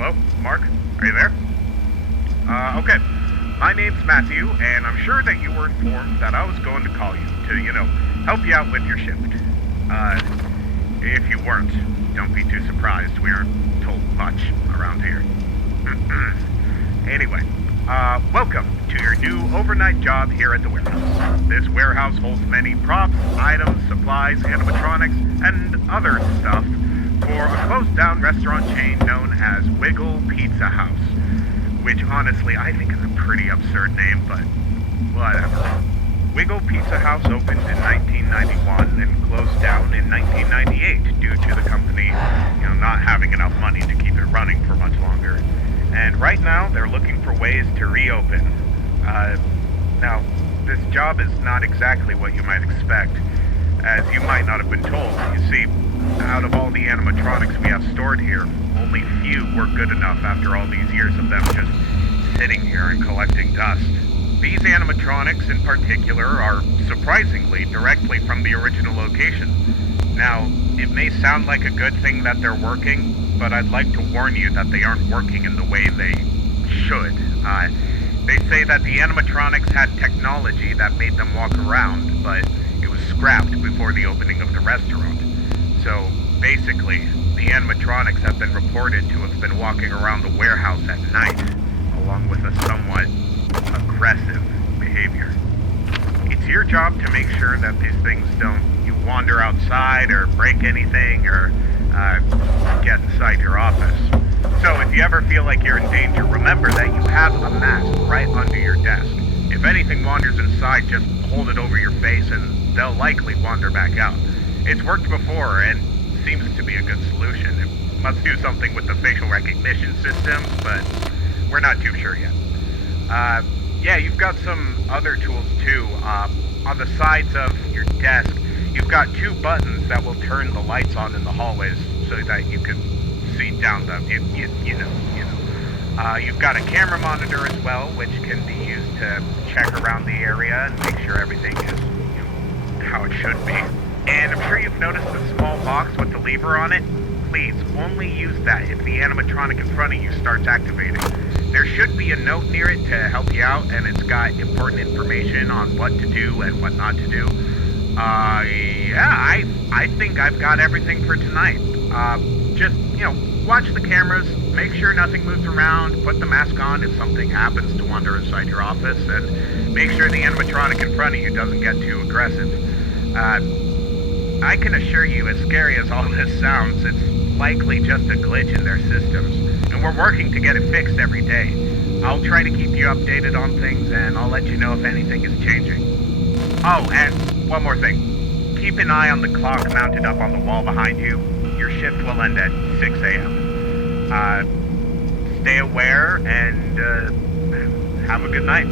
Hello? Mark? Are you there? Okay. My name's Matthew, and I'm sure that you were informed that I was going to call you to, help you out with your shift. If you weren't, don't be too surprised. We aren't told much around here. Anyway, welcome to your new overnight job here at the warehouse. This warehouse holds many props, items, supplies, animatronics, and other stuff for a closed-down restaurant chain known as Wiggle Pizza House, which honestly I think is a pretty absurd name, but whatever. Wiggle Pizza House opened in 1991 and closed down in 1998 due to the company, not having enough money to keep it running for much longer. And right now, they're looking for ways to reopen. Now, this job is not exactly what you might expect, as you might not have been told. You see, out of all the animatronics we have stored here, only few were good enough after all these years of them just sitting here and collecting dust. These animatronics in particular are surprisingly directly from the original location. Now, it may sound like a good thing that they're working, but I'd like to warn you that they aren't working in the way they should. They say that the animatronics had technology that made them walk around, but it was scrapped before the opening of the restaurant. So, basically, the animatronics have been reported to have been walking around the warehouse at night, along with a somewhat aggressive behavior. It's your job to make sure that these things don't wander outside or break anything or get inside your office. So if you ever feel like you're in danger, remember that you have a mask right under your desk. If anything wanders inside, just hold it over your face and they'll likely wander back out. It's worked before and seems to be a good solution. It must do something with the facial recognition systems, but we're not too sure yet. Yeah, you've got some other tools too. On the sides of your desk, you've got two buttons that will turn the lights on in the hallways so that you can see down them. You've got a camera monitor as well, which can be used to check around the area and make sure everything is how it should be. And I'm sure you've noticed the small box with the lever on it. Please, only use that if the animatronic in front of you starts activating. There should be a note near it to help you out, and it's got important information on what to do and what not to do. Yeah, I think I've got everything for tonight. Just, watch the cameras, make sure nothing moves around, put the mask on if something happens to wander inside your office, and make sure the animatronic in front of you doesn't get too aggressive. I can assure you, as scary as all this sounds, it's likely just a glitch in their systems, and we're working to get it fixed every day. I'll try to keep you updated on things, and I'll let you know if anything is changing. Oh, and one more thing. Keep an eye on the clock mounted up on the wall behind you. Your shift will end at 6 a.m. Stay aware and have a good night.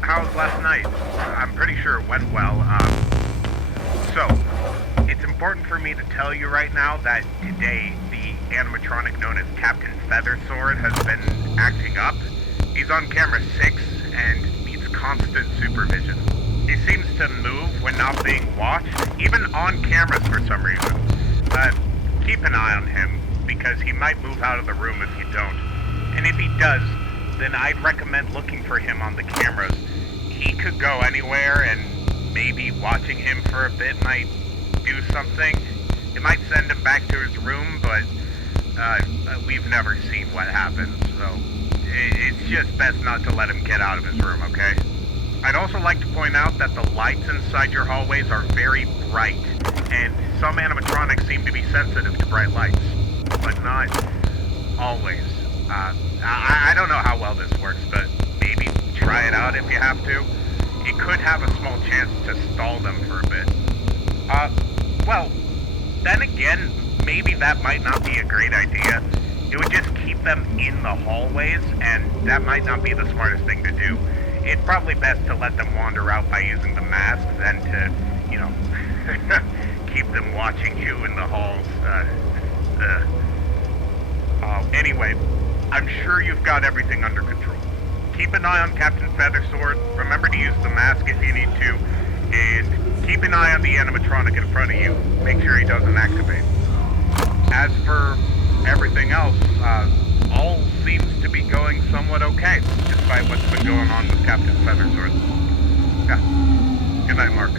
How's last night? I'm pretty sure it went well. So, it's important for me to tell you right now that today, the animatronic known as Captain Feathersword has been acting up. He's on camera 6 and needs constant supervision. He seems to move when not being watched, even on cameras for some reason. Keep an eye on him, because he might move out of the room if you don't. And if he does, then I'd recommend looking for him on the cameras. He could go anywhere, and maybe watching him for a bit might do something. It might send him back to his room, but we've never seen what happens, so it's just best not to let him get out of his room, okay? I'd also like to point out that the lights inside your hallways are very bright, and some animatronics seem to be sensitive to bright lights, but not always. I don't know how well this works, but maybe try it out if you have to. It could have a small chance to stall them for a bit. Well, then again, maybe that might not be a great idea. It would just keep them in the hallways, and that might not be the smartest thing to do. It's probably best to let them wander out by using the mask than to, you know, keep them watching you in the halls. Anyway, I'm sure you've got everything under control. Keep an eye on Captain Feathersword. Remember to use the mask if you need to. And keep an eye on the animatronic in front of you. Make sure he doesn't activate. As for everything else, all seems to be going somewhat okay, despite what's been going on with Captain Feathersword. Yeah. Good night, Mark.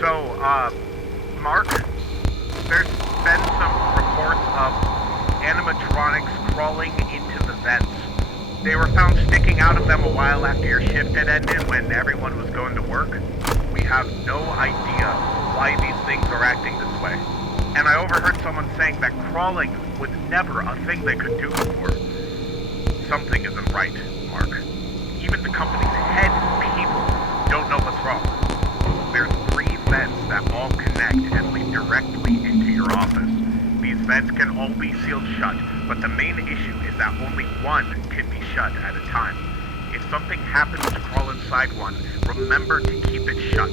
So, Mark, there's been some reports of animatronics crawling into the vents. They were found sticking out of them a while after your shift had ended when everyone was going to work. We have no idea why these things are acting this way. And I overheard someone saying that crawling was never a thing they could do before. Something isn't right, Mark. Even the company's head people don't know what's wrong. There's 3 vents that all connect and lead directly into your office. These vents can all be sealed shut, but the main issue is that only one can be shut at a time. If something happens to crawl inside one, remember to keep it shut.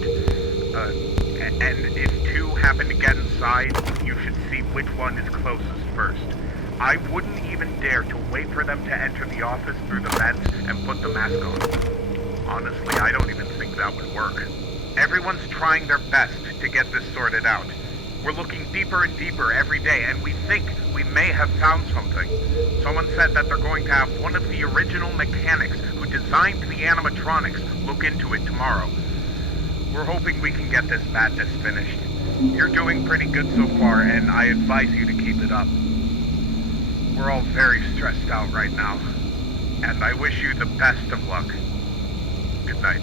And if 2 happen to get inside, you should see which one is closest first. I wouldn't even dare to wait for them to enter the office through the vents and put the mask on. Honestly, I don't even think that would work. Everyone's trying their best to get this sorted out. We're looking deeper and deeper every day, and we think we may have found something. Someone said that they're going to have one of the original mechanics who designed the animatronics look into it tomorrow. We're hoping we can get this madness finished. You're doing pretty good so far, and I advise you to keep it up. We're all very stressed out right now, and I wish you the best of luck. Good night.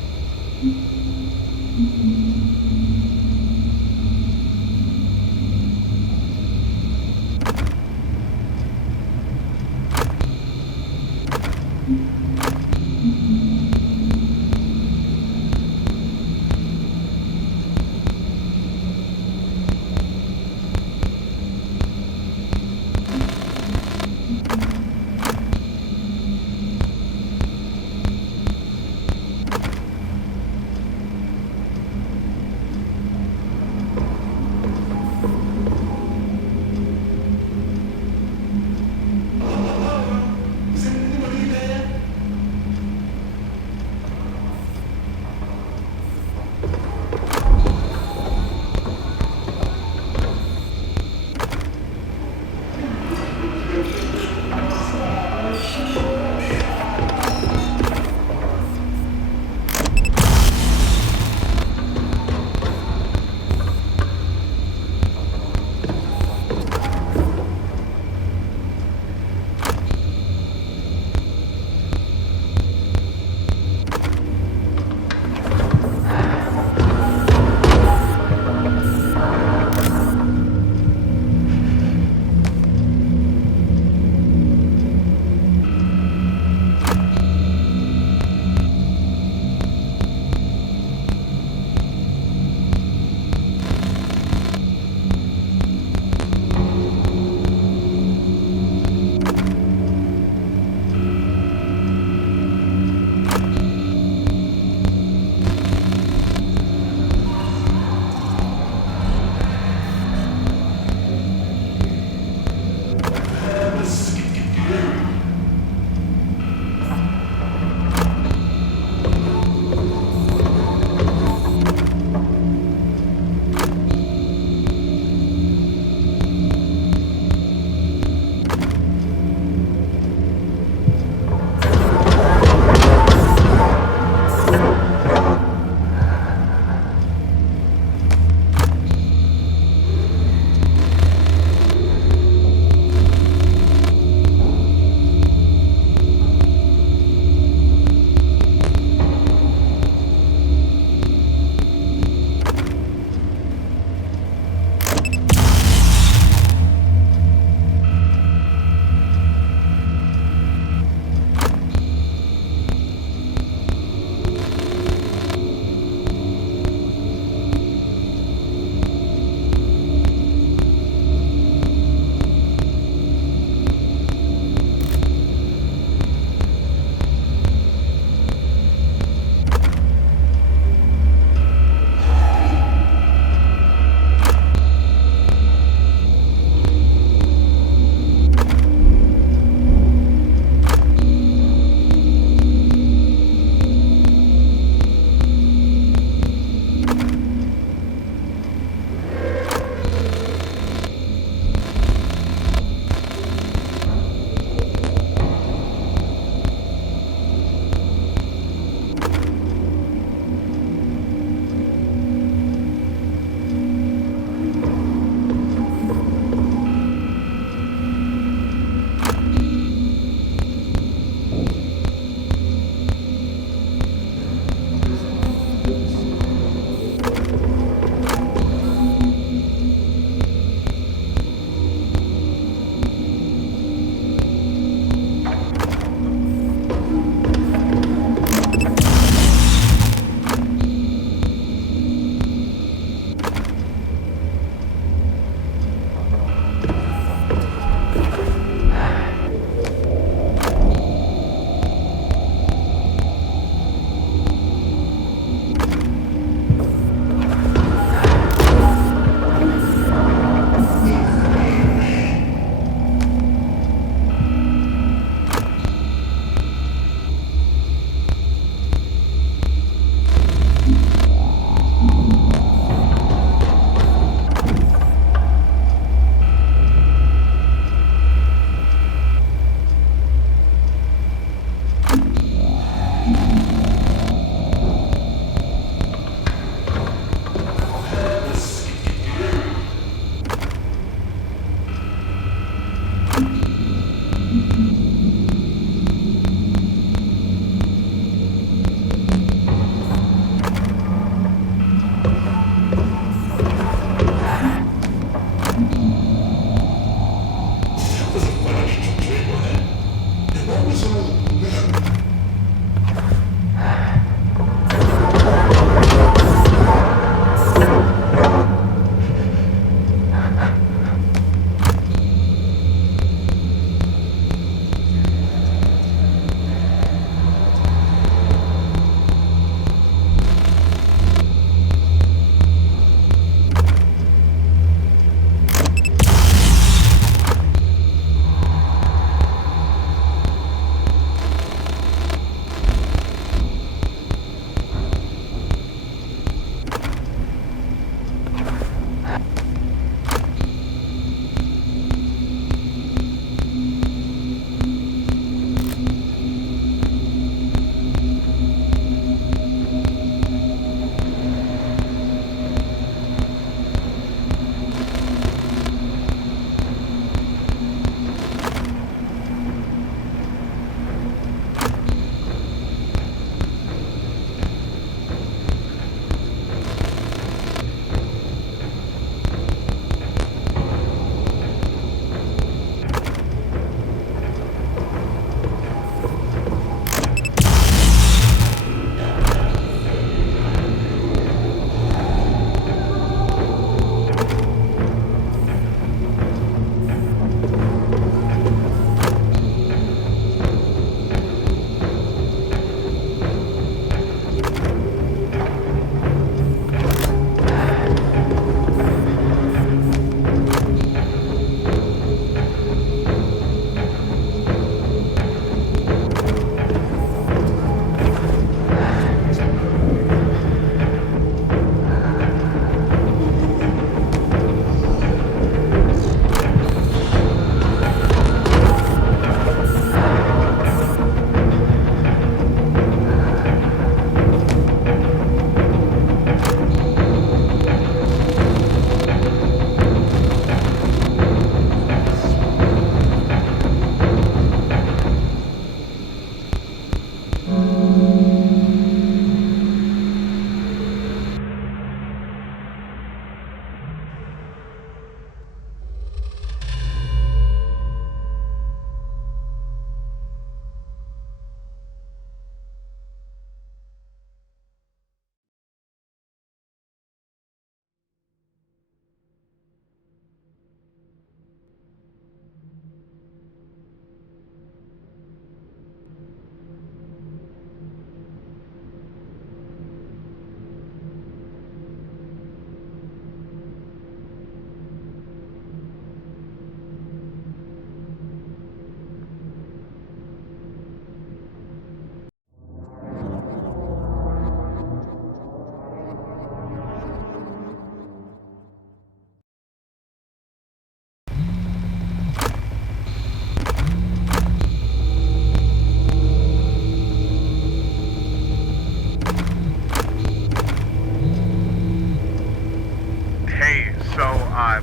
Hey, so, I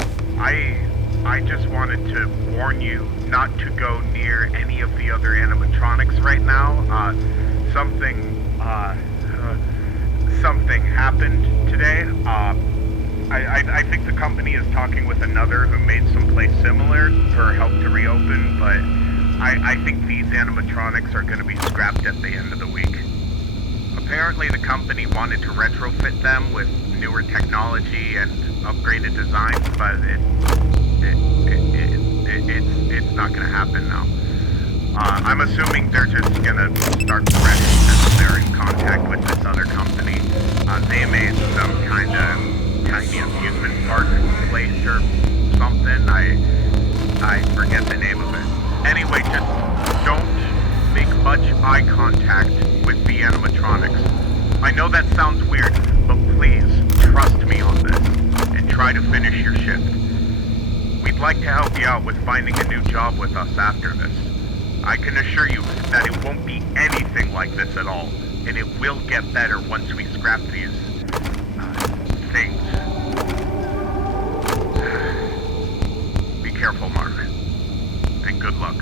just wanted to warn you not to go near any of the other animatronics right now. Something happened today. I think the company is talking with another who made some place similar for help to reopen, but I think these animatronics are going to be scrapped at the end of the week. Apparently the company wanted to retrofit them with newer technology and upgraded designs, but it's not going to happen now. I'm assuming they're just going to start fresh since they're in contact with this other company. They made some kind of tiny amusement park place or something. I forget the name of it. Anyway, just don't make much eye contact with the animatronics. I know that sounds weird, but please trust me on this and try to finish your shift. We'd like to help you out with finding a new job with us after this. I can assure you that it won't be anything like this at all, and it will get better once we scrap these things. Be careful, Mark, and good luck.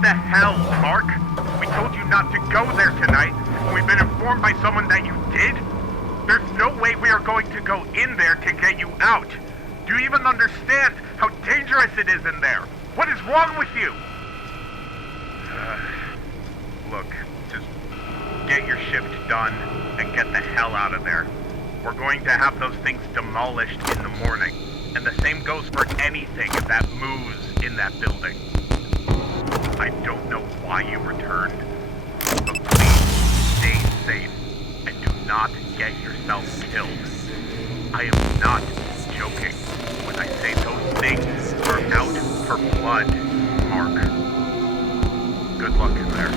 the hell, Mark? We told you not to go there tonight, and we've been informed by someone that you did? There's no way we are going to go in there to get you out. Do you even understand how dangerous it is in there? What is wrong with you? Look, just get your shift done and get the hell out of there. We're going to have those things demolished in the morning. And the same goes for anything that moves in that building. I don't know why you returned, but please stay safe and do not get yourself killed. I am not joking when I say those things are out for blood, Mark. Good luck in there.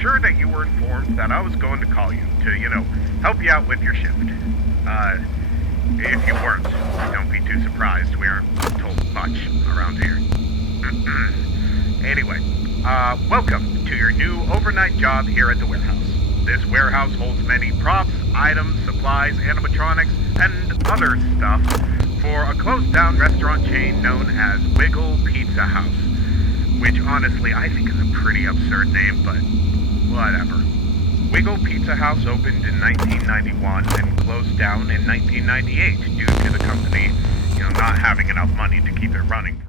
sure that you were informed that I was going to call you to, help you out with your shift. If you weren't, don't be too surprised. We aren't told much around here. Anyway, welcome to your new overnight job here at the warehouse. This warehouse holds many props, items, supplies, animatronics, and other stuff for a closed-down restaurant chain known as Wiggle Pizza House, which honestly I think is a pretty absurd name, but whatever. Wiggle Pizza House opened in 1991 and closed down in 1998 due to the company, not having enough money to keep it running.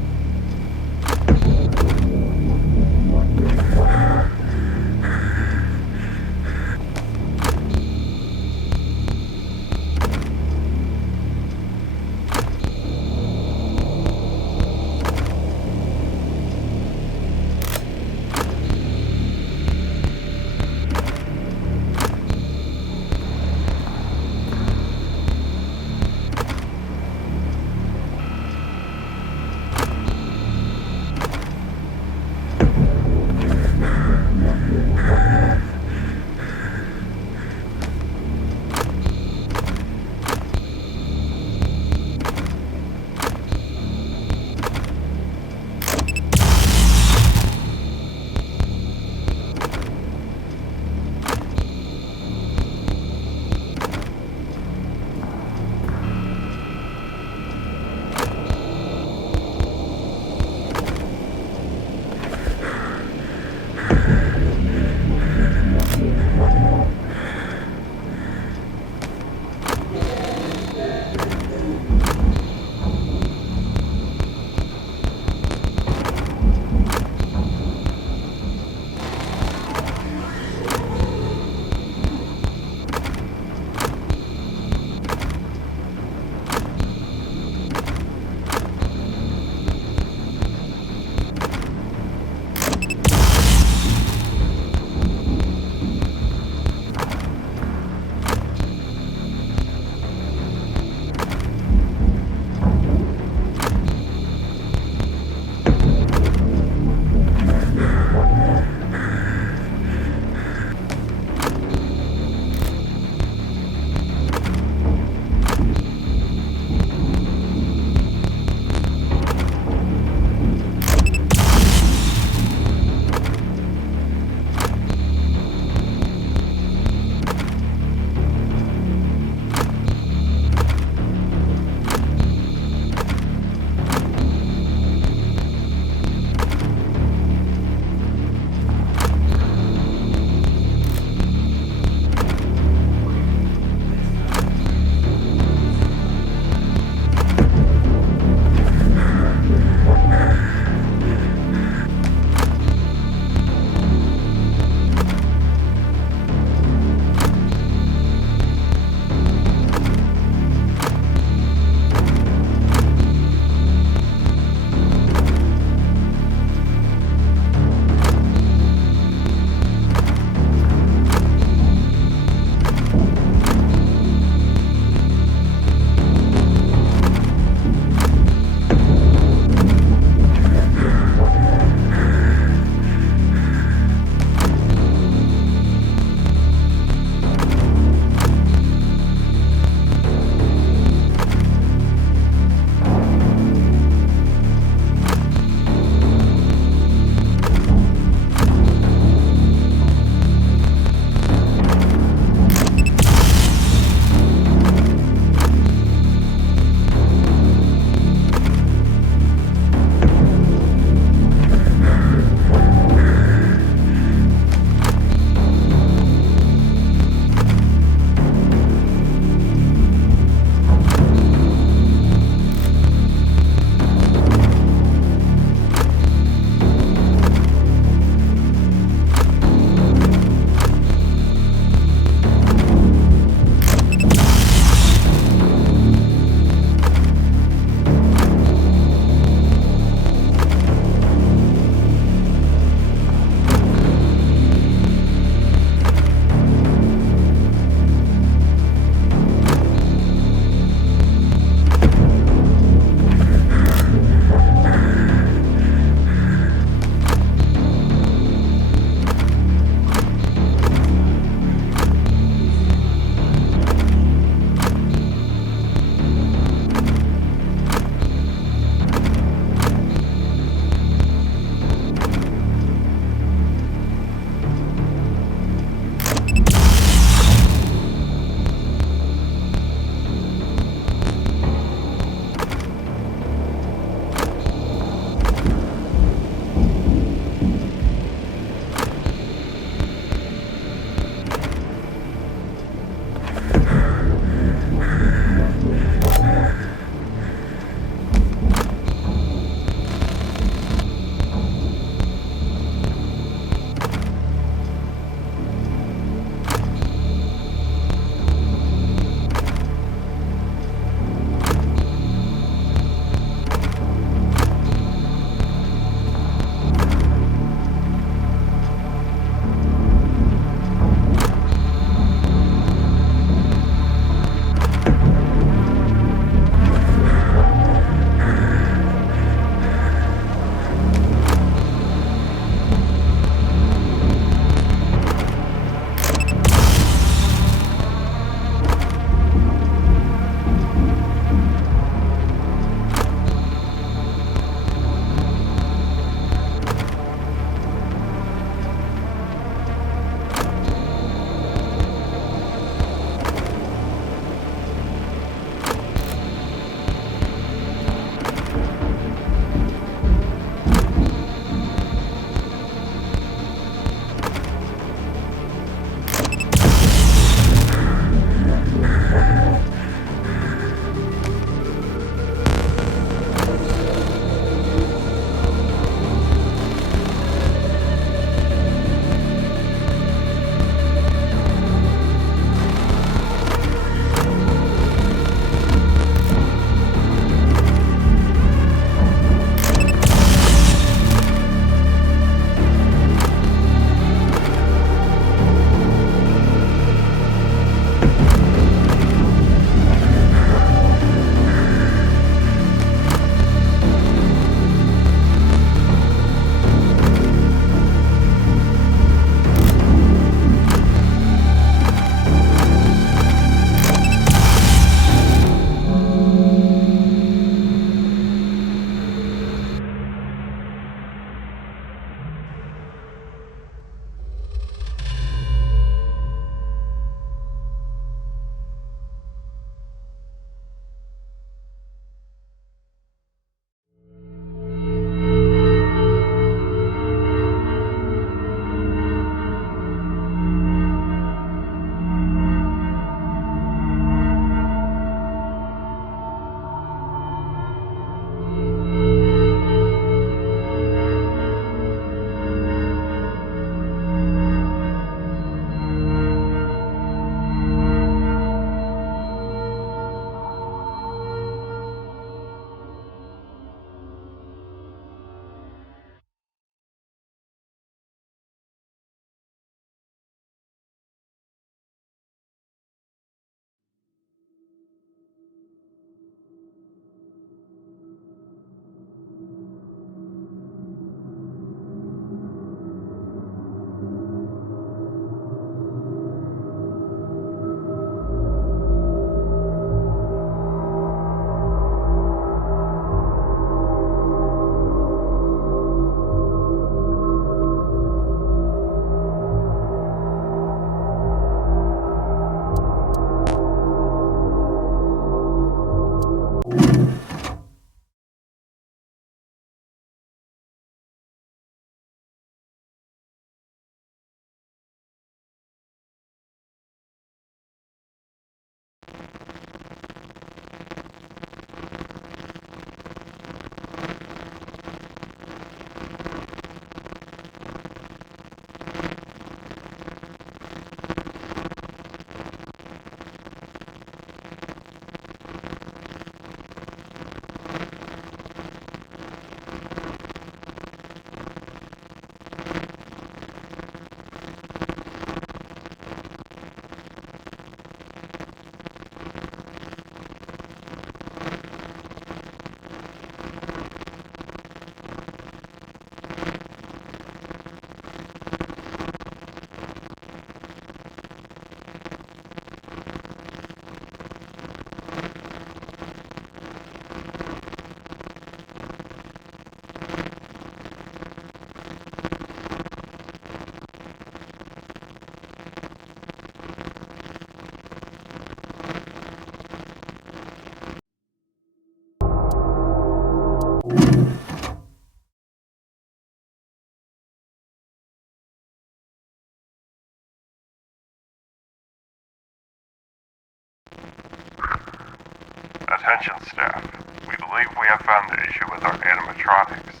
Attention staff, we believe we have found the issue with our animatronics.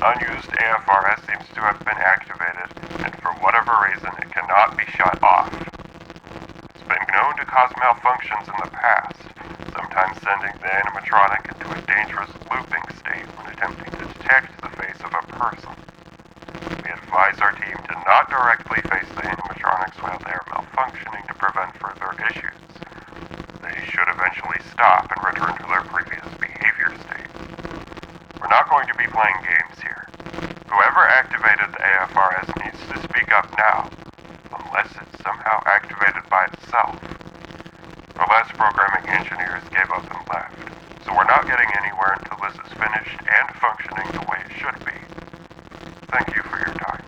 Unused AFRS seems to have been activated, and for whatever reason it cannot be shut off. It's been known to cause malfunctions in the past, sometimes sending the animatronic into a dangerous looping state when attempting to detect the face of a person. We advise our team to not directly face the animatronics while they are malfunctioning to prevent further issues. They should eventually stop and return to their previous behavior state. We're not going to be playing games here. Whoever activated the AFRS needs to speak up now, unless it's somehow activated by itself. Our last programming engineers gave up and left, so we're not getting anywhere until this is finished and functioning the way it should be. Thank you for your time.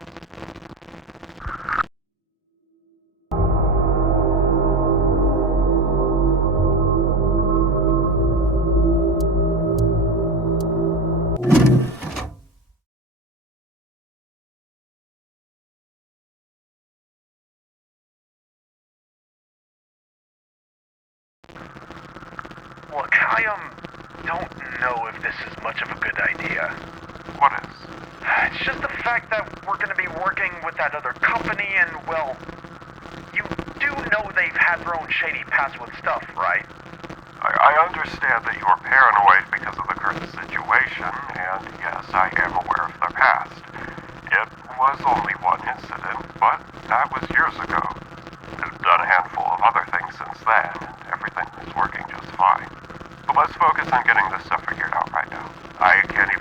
Look, I don't know if this is much of a good idea. What is? It's just the fact that we're going to be working with that other company and, well, you do know they've had their own shady past with stuff, right? I understand that you are paranoid because of the current situation, and yes, I am aware of their past. It was only one incident, but that was years ago. I've done a handful of other things since then, and everything is working just fine. But let's focus on getting this stuff figured out right now. I can't even